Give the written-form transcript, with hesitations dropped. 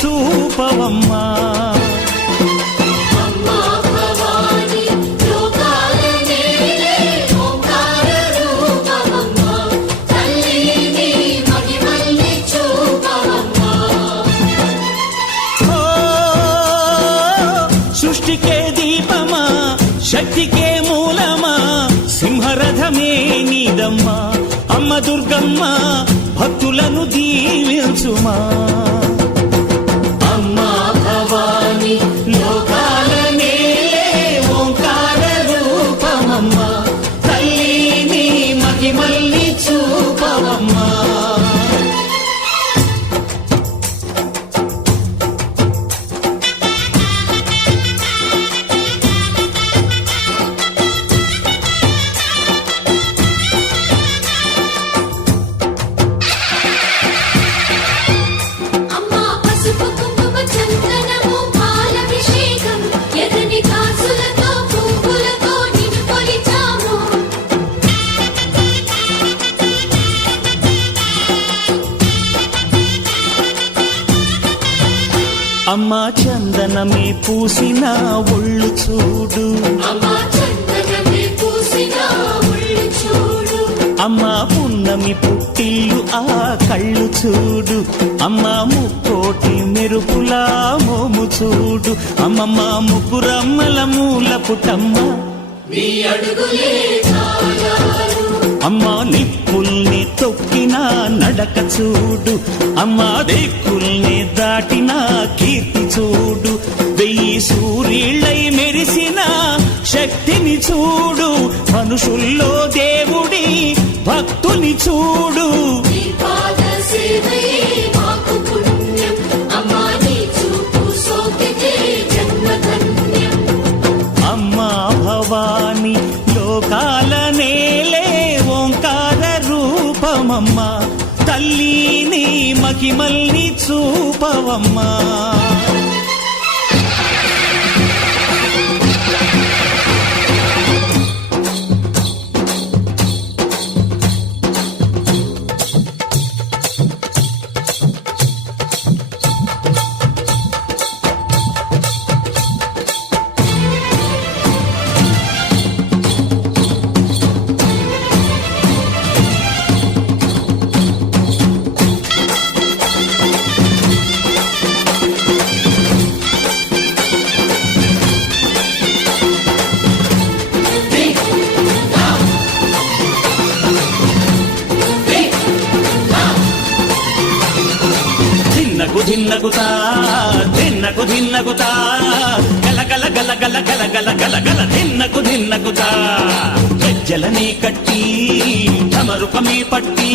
చూపవమ్మా. సృష్టికే దీపమా, శక్తికే మూలమా, సింహరథమే నీదమ్మా. అమ్మ దుర్గమ్మ భక్తులను దీవించుమా. అమ్మా భవాని లోకాల నేలే ఓంకార రూపమమ్మా, తల్లిని మహిమల్ని చూపవమ్మా. అమ్మా చందనమే పూసిన ఒళ్ళు చూడు, అమ్మా పున్నమి పుట్టిల్లు ఆ కళ్ళు చూడు, అమ్మా ముక్కోటి మెరుపులా మోము చూడు. అమ్మమ్మ ముగ్గురమ్మల మూల పుటమ్మ, అమ్మా నిప్పుల్ని తొక్కిన నడక చూడు, అమ్మా దిక్కుల్ని దాటిన కీర్తి చూడు. 1000 సూర్యుళ్ళై మెరిసిన శక్తిని చూడు, మనుషుల్లో దేవుడి భక్తుని చూడు. అమ్మా భవాని లోకాల నేలే ఓంకార రూపమమ్మా, తల్లిని మహిమల్ని చూపవమ్మా. ధిన్నగుతా ధిన్నకు ధిన్నగుతా గల గల గల గల గల గల గల గల ధిన్నగుతా గజ్జలనే కట్టి ఢమరుకమే పట్టి